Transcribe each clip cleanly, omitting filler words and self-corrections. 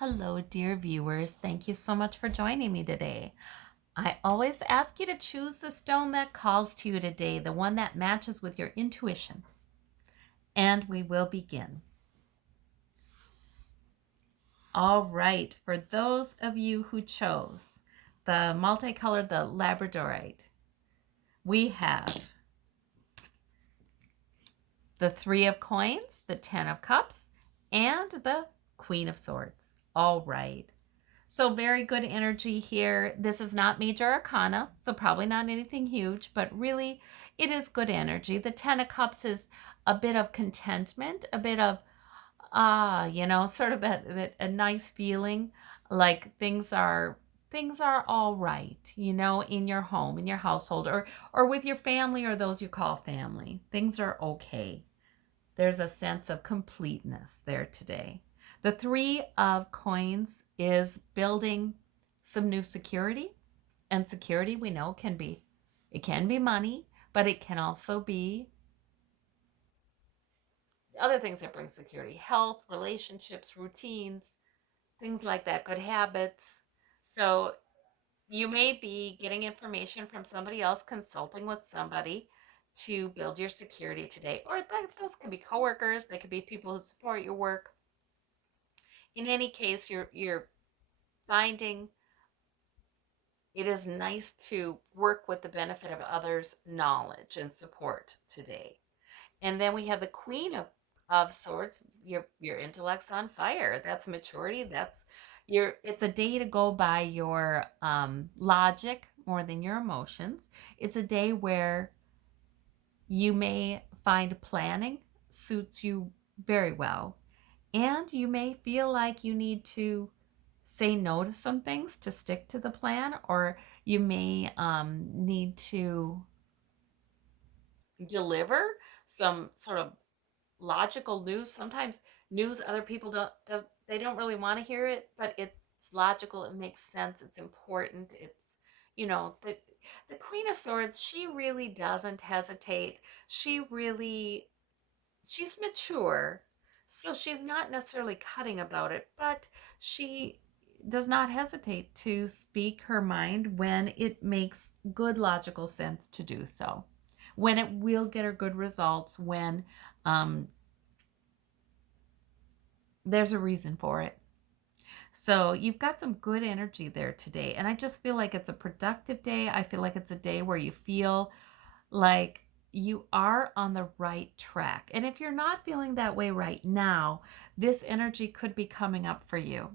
Hello, dear viewers. Thank you so much for joining me today. I always ask you to choose the stone that calls to you today, the one that matches with your intuition. And we will begin. All right, for those of you who chose the multicolored, the Labradorite, we have the Three of Coins, the Ten of Cups, and the Queen of Swords. All right. So very good energy here. This is not major arcana, so probably not anything huge, but really it is good energy. The Ten of Cups is a bit of contentment, a bit of, sort of a nice feeling like things are all right, in your home, in your household, or with your family or those you call family. Things are okay. There's a sense of completeness there today. The Three of Coins is building some new security. And security, we know, it can be money, but it can also be other things that bring security: health, relationships, routines, things like that, good habits. So you may be getting information from somebody else, consulting with somebody to build your security today. Or those could be coworkers, they could be people who support your work. In any case, you're finding it is nice to work with the benefit of others' knowledge and support today. And then we have the Queen of Swords. Your intellect's on fire. That's maturity. That's your. It's a day to go by your logic more than your emotions. It's a day where you may find planning suits you very well, and you may feel like you need to say no to some things to stick to the plan, or you may need to deliver some sort of logical news. Sometimes news other people they don't really want to hear it, but it's logical, it makes sense, it's important. It's the Queen of Swords, she really doesn't hesitate. She's mature, so she's not necessarily cutting about it, but she does not hesitate to speak her mind when it makes good logical sense to do so, when it will get her good results, when um, there's a reason for it. So you've got some good energy there today. And I just feel like it's a productive day. I feel like it's a day where you feel like you are on the right track. And if you're not feeling that way right now, this energy could be coming up for you.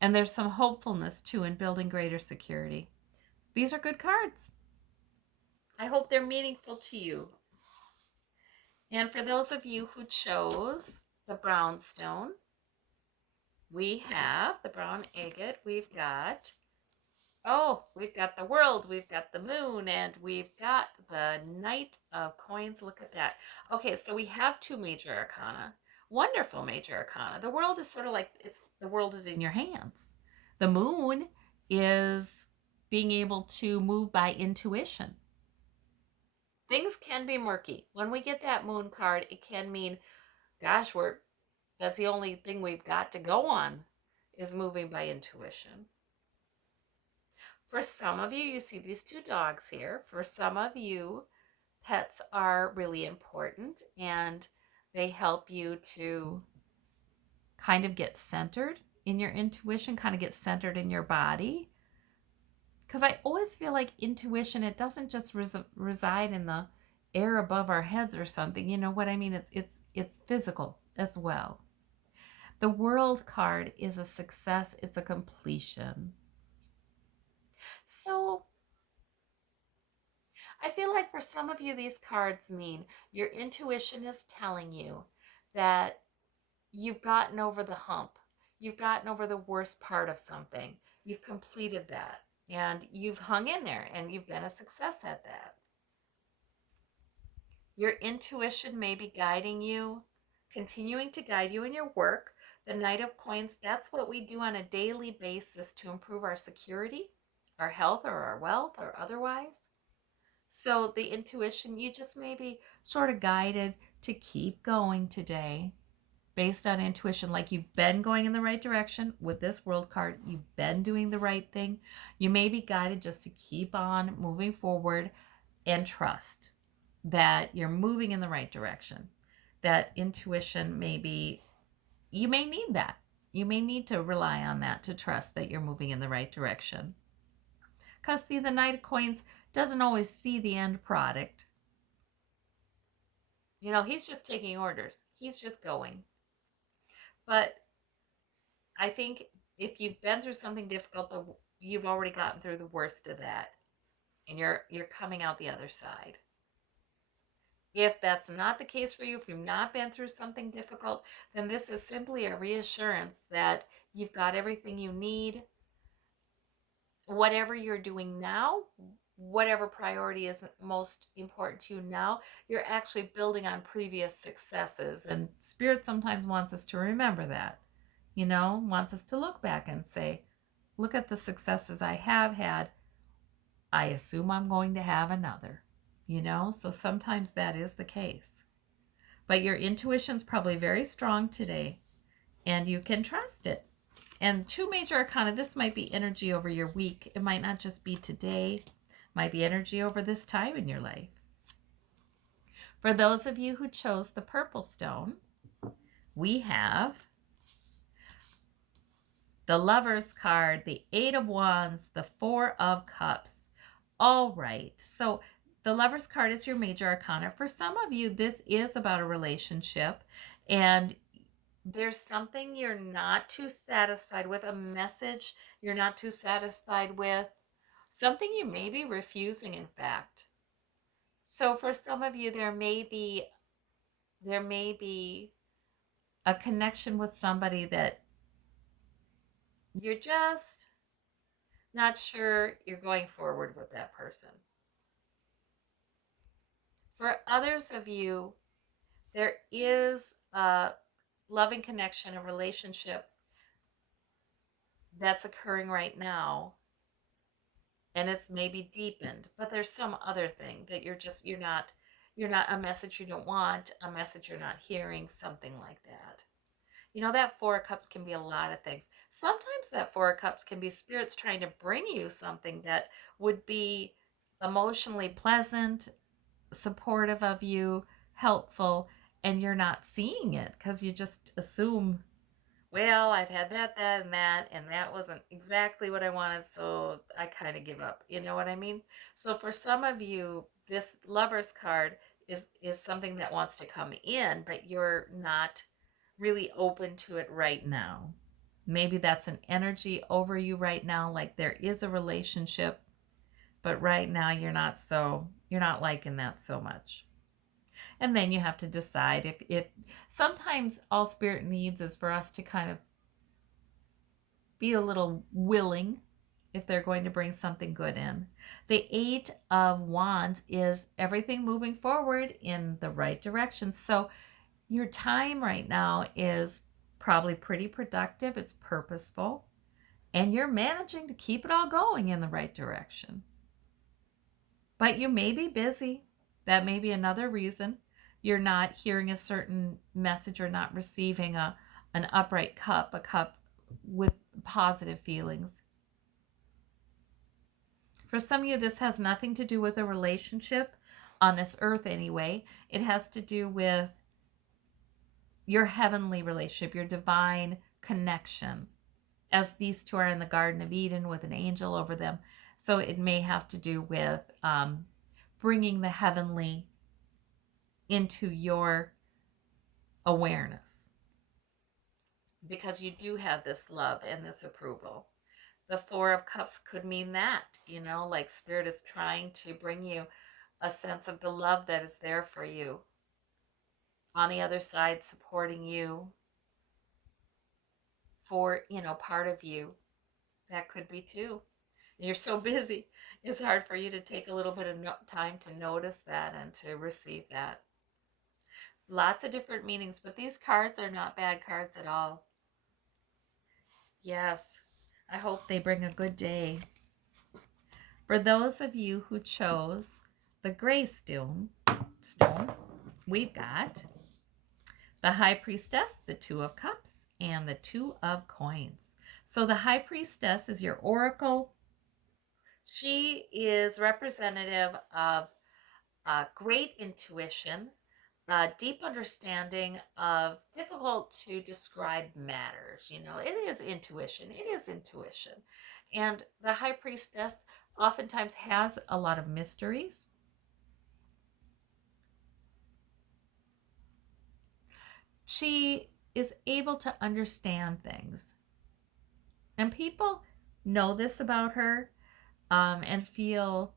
And there's some hopefulness too in building greater security. These are good cards. I hope they're meaningful to you. And for those of you who chose the brownstone, we have the brown agate. We've got the world, we've got the moon, and we've got the Knight of Coins. Look at that. Okay, so we have two major arcana. Wonderful major arcana. The world is sort of like the world is in your hands. The moon is being able to move by intuition. Things can be murky. When we get that moon card, it can mean, gosh, that's the only thing we've got to go on is moving by intuition. For some of you, you see these two dogs here. For some of you, pets are really important and they help you to kind of get centered in your intuition, kind of get centered in your body. Because I always feel like intuition, it doesn't just reside in the air above our heads or something. You know what I mean? It's physical as well. The world card is a success, it's a completion. So I feel like for some of you, these cards mean your intuition is telling you that you've gotten over the hump. You've gotten over the worst part of something. You've completed that and you've hung in there and you've been a success at that. Your intuition may be guiding you, continuing to guide you in your work. The Knight of Coins, that's what we do on a daily basis to improve our security, our health, or our wealth, or otherwise. So the intuition, you just may be sort of guided to keep going today. based on intuition, like you've been going in the right direction with this world card. You've been doing the right thing. You may be guided just to keep on moving forward and trust that you're moving in the right direction. That intuition you may need that. You may need to rely on that to trust that you're moving in the right direction. Because, see, the Knight of Coins doesn't always see the end product. He's just taking orders. He's just going. But I think if you've been through something difficult, you've already gotten through the worst of that, and you're coming out the other side. If that's not the case for you, if you've not been through something difficult, then this is simply a reassurance that you've got everything you need. Whatever you're doing now, whatever priority is most important to you now, you're actually building on previous successes. And Spirit sometimes wants us to remember that, wants us to look back and say, look at the successes I have had. I assume I'm going to have another, so sometimes that is the case. But your intuition's probably very strong today, and you can trust it. And 2 major arcana, this might be energy over your week. It might not just be today. It might be energy over this time in your life. For those of you who chose the purple stone, we have the Lover's card, the 8 of Wands, the 4 of Cups. All right, so the Lover's card is your major arcana. For some of you, this is about a relationship, and there's something you're not too satisfied with, a message you're not too satisfied with, something you may be refusing, in fact. So for some of you, there may be a connection with somebody that you're just not sure you're going forward with that person. For others of you, there is a loving connection, a relationship that's occurring right now, and it's maybe deepened, but there's some other thing that you're not a message you don't want, a message you're not hearing, something like that. That 4 of Cups can be a lot of things. Sometimes that 4 of Cups can be spirits trying to bring you something that would be emotionally pleasant, supportive of you, helpful, and you're not seeing it because you just assume, well, I've had that, and that wasn't exactly what I wanted, so I kind of give up. You know what I mean? So for some of you, this Lover's card is something that wants to come in, but you're not really open to it right now. Maybe that's an energy over you right now, like there is a relationship, but right now you're not liking that so much. And then you have to decide if sometimes all Spirit needs is for us to kind of be a little willing if they're going to bring something good in. The 8 of Wands is everything moving forward in the right direction. So your time right now is probably pretty productive. It's purposeful. And you're managing to keep it all going in the right direction. But you may be busy. That may be another reason you're not hearing a certain message or not receiving an upright cup, a cup with positive feelings. For some of you, this has nothing to do with a relationship on this earth anyway. It has to do with your heavenly relationship, your divine connection, as these 2 are in the Garden of Eden with an angel over them. So it may have to do with bringing the heavenly into your awareness, because you do have this love and this approval. The 4 of Cups could mean that, like Spirit is trying to bring you a sense of the love that is there for you on the other side, supporting you for, part of you. That could be too. You're so busy, it's hard for you to take a little bit of time to notice that and to receive that. Lots of different meanings, but these cards are not bad cards at all. Yes, I hope they bring a good day. For those of you who chose the gray stone, we've got The High Priestess, the Two of Cups, and the Two of Coins. So the High Priestess is your oracle. She is representative of great intuition, deep understanding of difficult to describe matters. You know, it is intuition. It is intuition. And the High Priestess oftentimes has a lot of mysteries. She is able to understand things. And people know this about her, and feel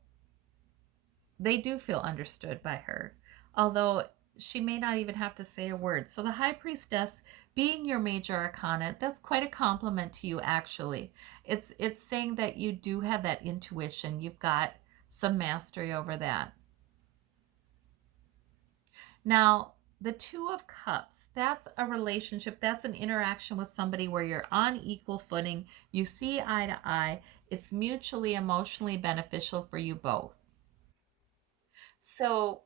they do feel understood by her, although she may not even have to say a word. So the High Priestess being your major arcana, that's quite a compliment to you actually. It's saying that you do have that intuition. You've got some mastery over that. Now, the Two of Cups, that's a relationship, that's an interaction with somebody where you're on equal footing, you see eye to eye, it's mutually emotionally beneficial for you both. So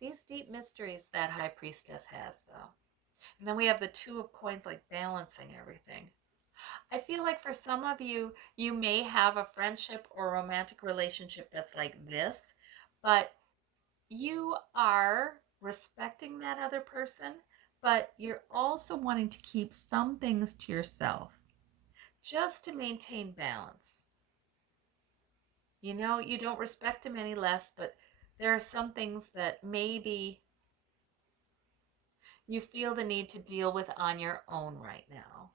these deep mysteries that High Priestess has, though. And then we have the Two of Coins, like balancing everything. I feel like for some of you, you may have a friendship or romantic relationship that's like this, but you are respecting that other person, but you're also wanting to keep some things to yourself just to maintain balance. You know, you don't respect him any less, but there are some things that maybe you feel the need to deal with on your own right now.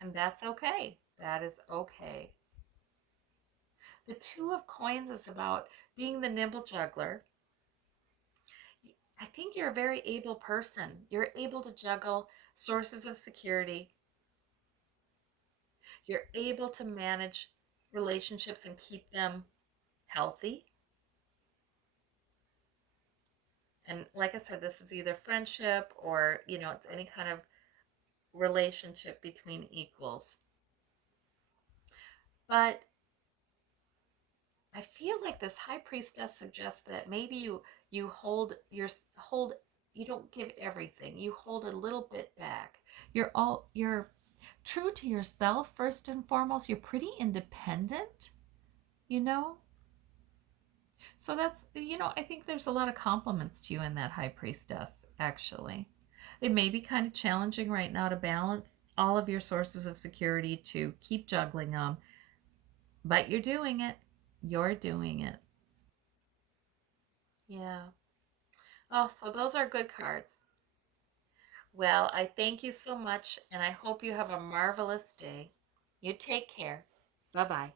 And that's okay. That is okay. The Two of Coins is about being the nimble juggler. I think you're a very able person. You're able to juggle sources of security. You're able to manage relationships and keep them healthy. And like I said, this is either friendship or, you know, it's any kind of relationship between equals. But I feel like this High Priestess suggests that maybe you hold you don't give everything. You hold a little bit back. You're true to yourself first and foremost. You're pretty independent, you know? So that's, you know, I think there's a lot of compliments to you in that High Priestess, actually. It may be kind of challenging right now to balance all of your sources of security, to keep juggling them, but you're doing it. You're doing it. Yeah. Oh, so those are good cards. Well, I thank you so much, and I hope you have a marvelous day. You take care. Bye bye.